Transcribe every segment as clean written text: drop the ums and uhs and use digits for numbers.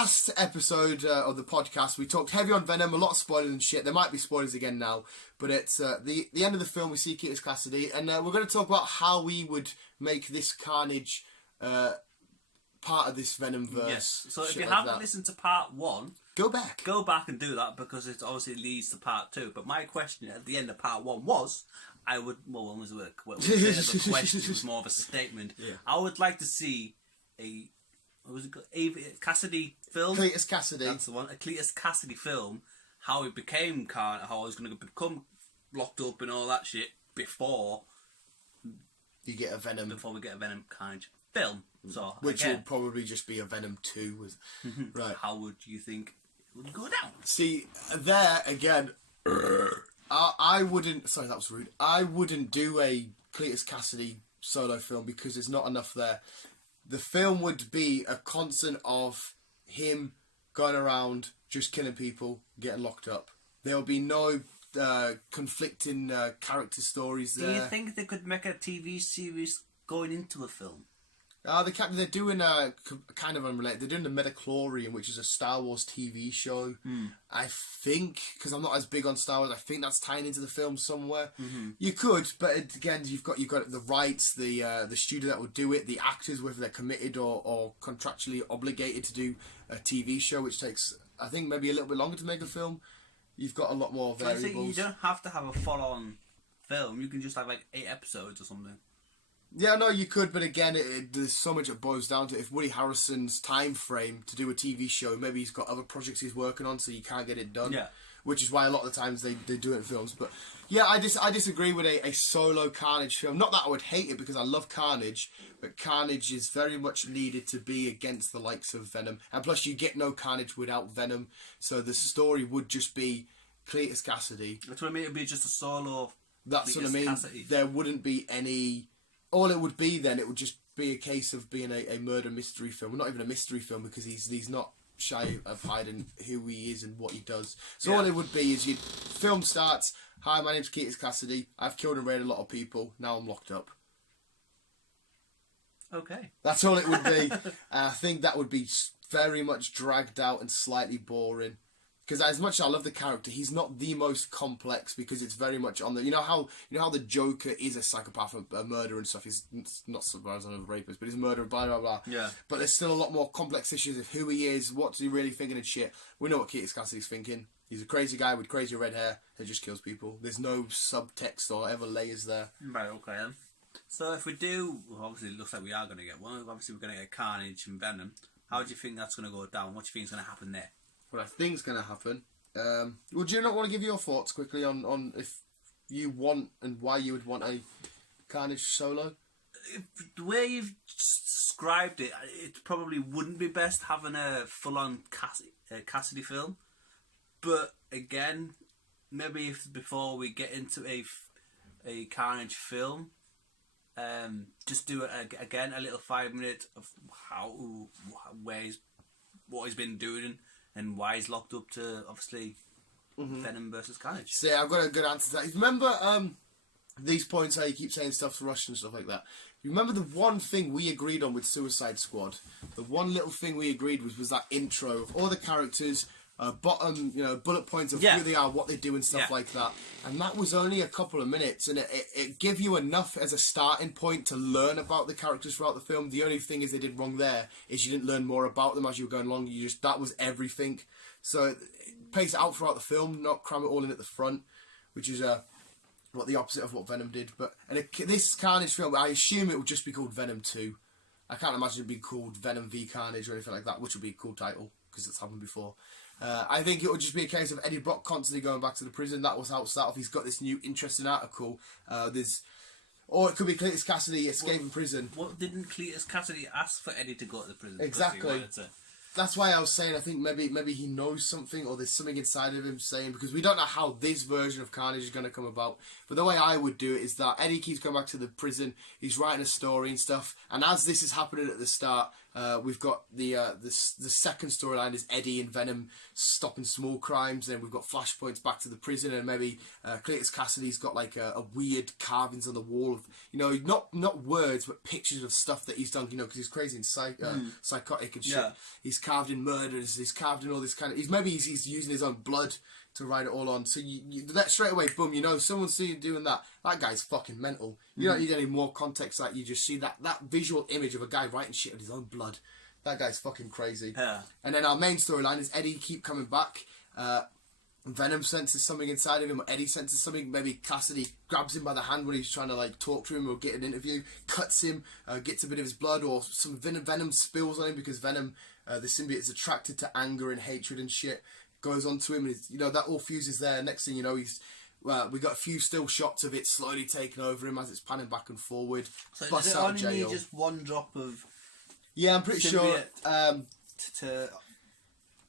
last episode of the podcast, we talked heavy on Venom, a lot of spoilers and shit. There might be spoilers again now, but it's the end of the film. We see Cletus Kasady, and we're going to talk about how we would make this Carnage part of this Venom verse. Yes. So if you haven't listened to part 1, go back and do that, because it obviously leads to part 2. But my question at the end of part 1 was, when was it? Well, it was a question. It was more of a statement. Yeah. I would like to see a Kasady film. Cletus Kasady. That's the one. A Cletus Kasady film. How he became how he was going to become locked up and all that shit before you get a Venom. Before we get a Venom Carnage film. So which will probably just be a Venom 2. Right. How would you think it would go down? See, there again, I wouldn't. Sorry, that was rude. I wouldn't do a Cletus Kasady solo film because there's not enough there. The film would be a constant of him going around just killing people, getting locked up. There will be no conflicting character stories there. Do you think they could make a TV series going into a film? They're doing kind of unrelated. They're doing the Metachlorian, which is a Star Wars TV show. I think, because I'm not as big on Star Wars, I think that's tying into the film somewhere. You could, but again, you've got the rights, the studio that will do it, the actors, whether they're committed or contractually obligated to do a TV show, which takes, I think, maybe a little bit longer to make a film. You've got a lot more variables. You don't have to have a full-on film. You can just have like 8 episodes or something. Yeah, no, you could, but again, there's so much it boils down to. If Woody Harrelson's time frame to do a TV show, maybe he's got other projects he's working on, so you can't get it done. Yeah. Which is why a lot of the times they do it in films. But yeah, I disagree with a solo Carnage film. Not that I would hate it, because I love Carnage, but Carnage is very much needed to be against the likes of Venom. And plus, you get no Carnage without Venom, so the story would just be Cletus Kasady. That's what I mean. It'd be just a solo. That's what I mean. Kasady. There wouldn't be any. All it would be then, it would just be a case of being a murder mystery film. Well, not even a mystery film, because he's not shy of hiding who he is and what he does. So all it would be is film starts, hi, my name's Cletus Kasady, I've killed and raided a lot of people, now I'm locked up. Okay. That's all it would be. And I think that would be very much dragged out and slightly boring. Because as much as I love the character, he's not the most complex, because it's very much on the... You know how the Joker is a psychopath, a murderer and stuff. He's not surprised on a rapist, but he's a murderer, blah, blah, blah. Yeah. But there's still a lot more complex issues of who he is, what's he really thinking and shit. We know what Cletus Kasady's thinking. He's a crazy guy with crazy red hair that just kills people. There's no subtext or ever layers there. Right, okay then. So if we do... Well, obviously it looks like we are going to get one. Obviously we're going to get Carnage and Venom. How do you think that's going to go down? What do you think is going to happen there? What I think's going to happen... would you not want to give your thoughts quickly on if you want and why you would want a Carnage solo? The way you've described it, it probably wouldn't be best having a full-on Kasady film. But again, maybe before we get into a Carnage film, just do it again, a little 5 minutes of what he's been doing. And why he's locked up to, obviously, Venom versus Carnage. See, I've got a good answer to that. Remember these points how you keep saying stuff's rushed and stuff like that? You remember the one thing we agreed on with Suicide Squad? The one little thing we agreed was that intro of all the characters, bottom, bullet points of who they are, what they do and stuff like that. And that was only a couple of minutes, and it gave you enough as a starting point to learn about the characters throughout the film. The only thing is they did wrong there is you didn't learn more about them as you were going along. That was everything. So pace it out throughout the film, not cram it all in at the front, which is what the opposite of what Venom did. This Carnage film, I assume it would just be called Venom 2. I can't imagine it being called Venom v Carnage or anything like that, which would be a cool title because it's happened before. I think it would just be a case of Eddie Brock constantly going back to the prison. That was how it started off. He's got this new interesting article. Or it could be Cletus Kasady escaping prison. What didn't Cletus Kasady ask for Eddie to go to the prison? Exactly. That's why I was saying I think maybe he knows something, or there's something inside of him saying, because we don't know how this version of Carnage is going to come about. But the way I would do it is that Eddie keeps going back to the prison, he's writing a story and stuff, and as this is happening at the start, We've got the second storyline is Eddie and Venom stopping small crimes. Then we've got flashpoints back to the prison, and maybe Cletus Kasady's got like a weird carvings on the wall of, you know, not words but pictures of stuff that he's done. You know, because he's crazy and psychotic and shit. Yeah. He's carved in murders. He's carved in all this kind of. He's using his own blood to write it all on. So that straight away, boom, you know, someone's seeing you doing that. That guy's fucking mental. You don't need any more context. Like, you just see that visual image of a guy writing shit with his own blood. That guy's fucking crazy. Yeah. And then our main storyline is Eddie keep coming back. Venom senses something inside of him, or Eddie senses something. Maybe Kasady grabs him by the hand when he's trying to like talk to him or get an interview, cuts him, gets a bit of his blood, or some venom spills on him because Venom, the symbiote, is attracted to anger and hatred and shit. Goes on to him, and you know, that all fuses there. Next thing you know, we got a few still shots of it slowly taking over him as it's panning back and forward. So does it only need just one drop of? Yeah, I'm pretty sure to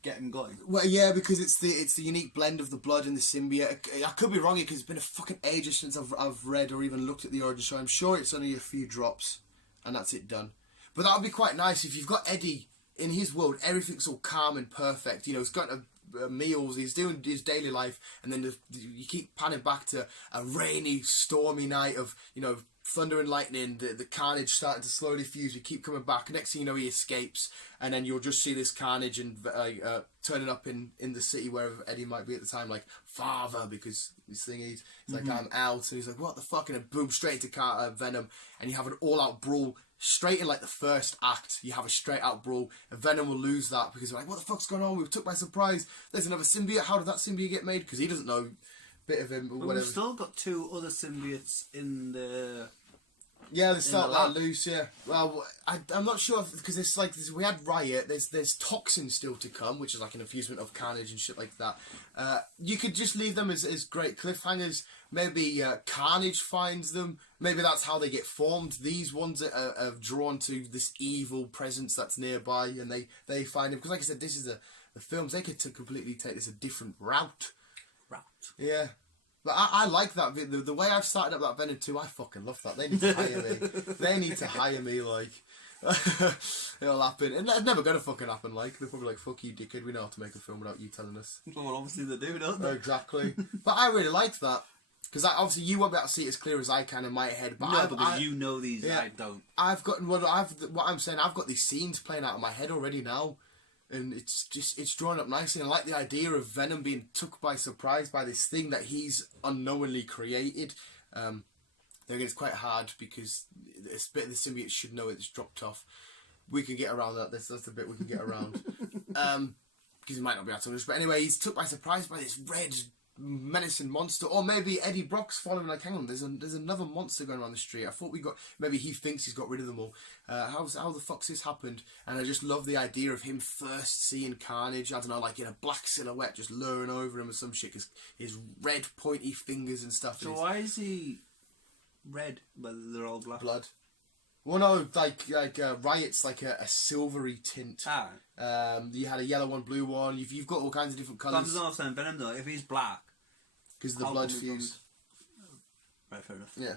get him going. Well, yeah, because it's the unique blend of the blood and the symbiote. I could be wrong here because it's been a fucking ages since I've read or even looked at the origin story. I'm sure it's only a few drops, and that's it done. But that would be quite nice if you've got Eddie in his world. Everything's all calm and perfect. You know, he's got meals, he's doing his daily life, and then you keep panning back to a rainy, stormy night of, you know, thunder and lightning, the carnage starting to slowly fuse. We keep coming back. Next thing you know, he escapes, and then you'll just see this carnage and turning up in the city wherever Eddie might be at the time, like, father, because this thing he's like, I'm out, and he's like, what the fuck, and then boom, straight into Venom, and you have an all-out brawl. Straight in like the first act, you have a straight out brawl, and Venom will lose that because they're like, what the fuck's going on? We were took by surprise. There's another symbiote. How did that symbiote get made? Because he doesn't know a bit of him or whatever. We've still got two other symbiotes in the... Yeah, they start that loose, yeah. Well, I'm not sure, because it's like, we had Riot, there's Toxin still to come, which is like an infusement of Carnage and shit like that. You could just leave them as great cliffhangers. Maybe Carnage finds them. Maybe that's how they get formed. These ones are drawn to this evil presence that's nearby, and they find him. Because like I said, this is the films, they could completely take this a different route. Yeah. But I like that. The way I've started up that Venom 2, I fucking love that. They need to hire me. They need to hire me, like... It'll happen. And it's never going to fucking happen, like. They're probably like, fuck you, dickhead. We know how to make a film without you telling us. Well, obviously they do, don't they? Exactly. But I really liked that. Because obviously you won't be able to see it as clear as I can in my head. But no, because you know these, yeah, I don't. I've got... What I'm saying, I've got these scenes playing out in my head already now. And it's drawn up nicely. And I like the idea of Venom being took by surprise by this thing that he's unknowingly created. Again, it's quite hard because this bit of the symbiote should know it's dropped off. We can get around that. That's the bit we can get around. Because he might not be able to understand. But anyway, he's took by surprise by this red menacing monster. Or maybe Eddie Brock's following, like, hang on, there's another monster going around the street. I thought maybe he thinks he's got rid of them all. How the fuck's this happened? And I just love the idea of him first seeing Carnage, I don't know, like in a black silhouette just luring over him or some shit, because his red pointy fingers and stuff. So why is he red, but they're all black? Blood. Well, no, like Riot's like a silvery tint. You had a yellow one, blue one. You've got all kinds of different colours. That doesn't understand Venom though. If he's black, because the blood fused. Right, fair enough. Yeah,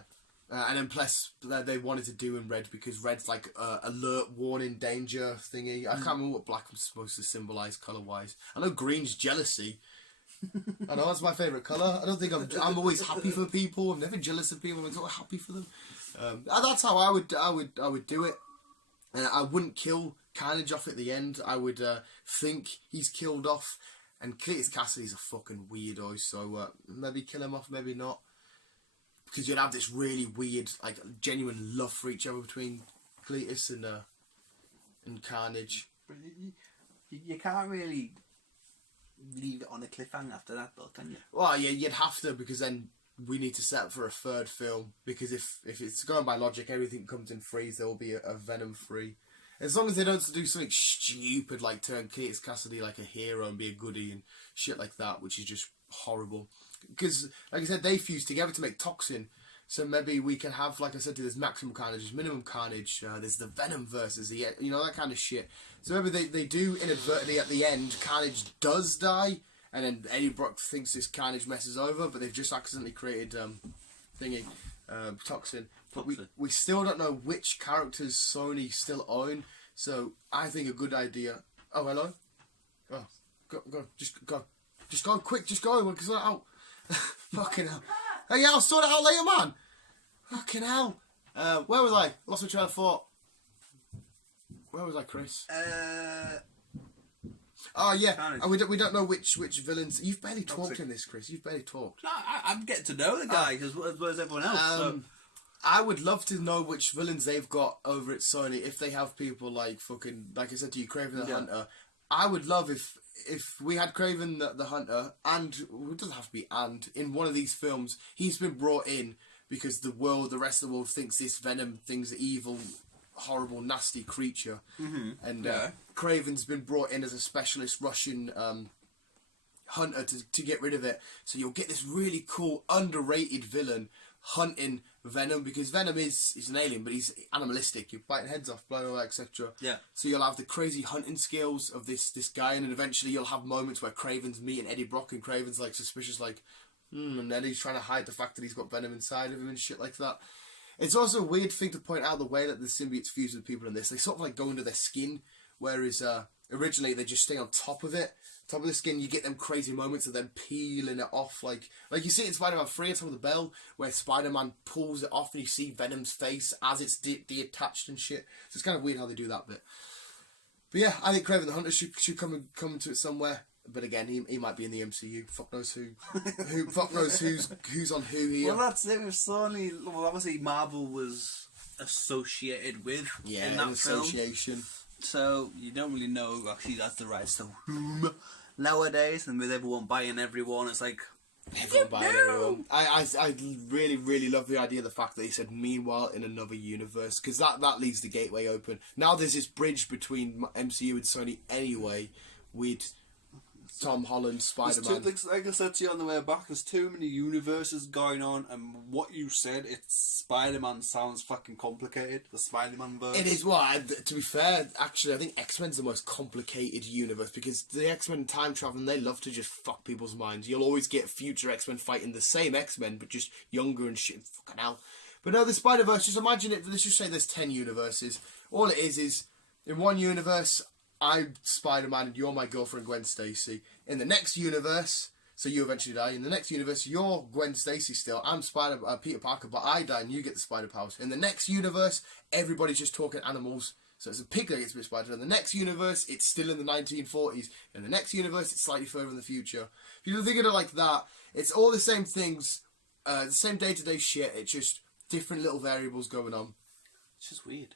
and then plus they wanted to do in red because red's like alert, warning, danger thingy. I can't remember what black was supposed to symbolise colour wise. I know green's jealousy. I know that's my favourite colour. I don't think I'm always happy for people. I'm never jealous of people. I'm always happy for them. That's how I would do it. I wouldn't kill Carnage off at the end. I would think he's killed off. And Cletus Kasady's a fucking weirdo, so maybe kill him off, maybe not. Because you'd have this really weird, like, genuine love for each other between Cletus and Carnage. You can't really leave it on a cliffhanger after that, though, can you? Well, yeah, you'd have to, because then we need to set up for a third film, because if it's going by logic, everything comes in threes, there will be a Venom 3. As long as they don't do something stupid like turn Cletus Kasady like a hero and be a goodie and shit like that, which is just horrible. Because, like I said, they fuse together to make Toxin, so maybe we can have, like I said, there's maximum carnage, there's minimum carnage, there's the Venom versus the, you know, that kind of shit. So maybe they do inadvertently at the end, Carnage does die, and then Eddie Brock thinks this Carnage messes over, but they've just accidentally created Toxin. But we still don't know which characters Sony still own. So I think a good idea. Oh, hello. Oh, go, just go quick, just go, because I'm out. Fucking hell. Hey, yeah, I'll sort it out later, man. Fucking hell. Where was I? Lost my train of thought. Where was I, Chris? Oh yeah, and we don't know which villains. You've barely talked in this, Chris. You've barely talked. No, I'm getting to know the guy as well as everyone else. So. I would love to know which villains they've got over at Sony. If they have people like fucking, like I said to you, Kraven the Hunter. I would love if we had Kraven the Hunter, and it doesn't have to be and in one of these films, he's been brought in because the rest of the world thinks this Venom thing's an evil, horrible, nasty creature, and Kraven's been brought in as a specialist Russian hunter to get rid of it. So you'll get this really cool, underrated villain hunting Venom, because Venom is an alien, but he's animalistic. You're biting heads off, blah, blah, blah, etc. Yeah. So you'll have the crazy hunting skills of this guy, and then eventually you'll have moments where Kraven's meeting Eddie Brock, and Kraven's like suspicious, like, and Eddie's trying to hide the fact that he's got Venom inside of him and shit like that. It's also a weird thing to point out the way that the symbiotes fuse with people in this. They sort of like go under their skin, whereas originally they just stay on top of it. Top of the skin, you get them crazy moments of them peeling it off, like you see it in Spider-Man 3 at Top of the Bell, where Spider-Man pulls it off and you see Venom's face as it's detached and shit. So it's kind of weird how they do that bit. But yeah, I think Kraven the Hunter should come into it somewhere. But again, he might be in the MCU. Fuck knows who. Fuck knows who's on who here. Well, that's it with Sony. Well, obviously Marvel was associated with in that association. Film. So you don't really know who actually has the rights to whom nowadays, and with everyone buying everyone, it's like everyone buying everyone. I really, really love the idea of the fact that he said meanwhile in another universe, because that leaves the gateway open. Now there's this bridge between MCU and Sony anyway, with Tom Holland, Spider-Man. Like I said to you on the way back, there's too many universes going on, and what you said, it's Spider-Man sounds fucking complicated. The Spider-Man verse. It is. Well, to be fair, actually, I think X-Men's the most complicated universe, because the X-Men time traveling, they love to just fuck people's minds. You'll always get future X-Men fighting the same X-Men, but just younger and shit. Fucking hell. But no, the Spider-Verse, just imagine it. Let's just say there's 10 universes. All it is in one universe, I'm Spider-Man and you're my girlfriend Gwen Stacy. In the next universe, so you eventually die. In the next universe, you're Gwen Stacy still. I'm Peter Parker, but I die and you get the spider powers. In the next universe, everybody's just talking animals. So it's a pig that gets bit spider. In the next universe, it's still in the 1940s. In the next universe, it's slightly further in the future. If you think of it like that, it's all the same things, the same day-to-day shit. It's just different little variables going on. It's just weird.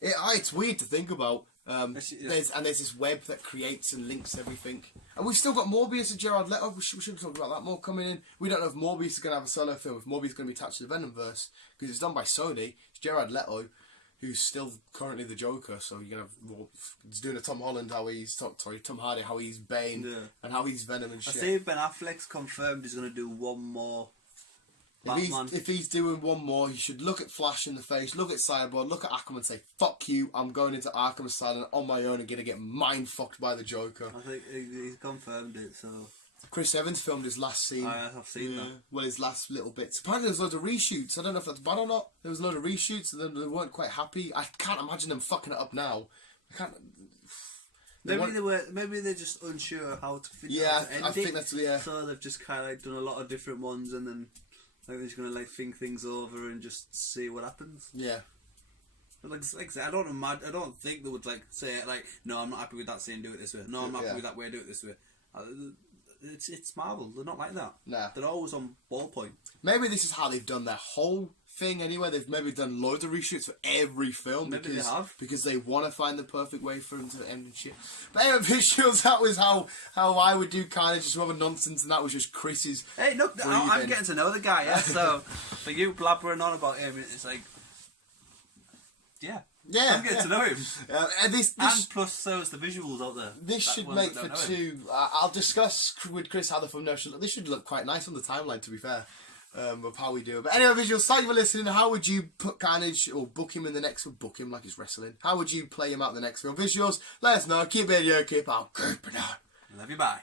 It's weird to think about. There's this web that creates and links everything, and we've still got Morbius and Jared Leto. We should talk about that more coming in. We don't know if Morbius is going to have a solo film, if Morbius is going to be attached to the Venomverse, because it's done by Sony. It's Jared Leto, who's still currently the Joker, so you're gonna have it's doing a Tom Holland Tom Hardy how he's Bane and how he's Venom and shit. I see Ben Affleck's confirmed he's going to do one more. If he's doing one more, he should look at Flash in the face, look at Cyborg, look at Aquaman and say, fuck you, I'm going into Arkham Asylum on my own and going to get mind-fucked by the Joker. I think he's confirmed it, so... Chris Evans filmed his last scene. I have seen that. Well, his last little bits. Apparently there's loads of reshoots. I don't know if that's bad or not. There was a load of reshoots and they weren't quite happy. I can't imagine them fucking it up now. I can't... Maybe they're just unsure how to figure out to end I think that's... Yeah. So they've just kind of like done a lot of different ones and then... Like they're just gonna like think things over and just see what happens. Yeah. But like I said, I don't think they would like say like, no, I'm not happy with that scene, do it this way. No, I'm not happy with that way, do it this way. It's Marvel. They're not like that. Nah. They're always on ballpoint. Maybe this is how they've done their whole thing anyway. They've maybe done loads of reshoots for every film because they want to find the perfect way for them to end and shit. But anyway, visuals, that was how I would do kind of just other nonsense, and that was just Chris's. Hey, look, I'm getting to know the guy, yeah. So for you blabbering on about him, it's like, yeah, I'm getting to know him. And plus, so is the visuals out there. This should make for two. I'll discuss with Chris how the thumbnail should look. This should look quite nice on the timeline, to be fair. Of how we do it. But anyway, visuals, thank you for listening. How would you put Carnage or book him in the next one? Book him like he's wrestling. How would you play him out in the next film? Visuals, let us know. Keep it here, keep out. Good, Love you, bye.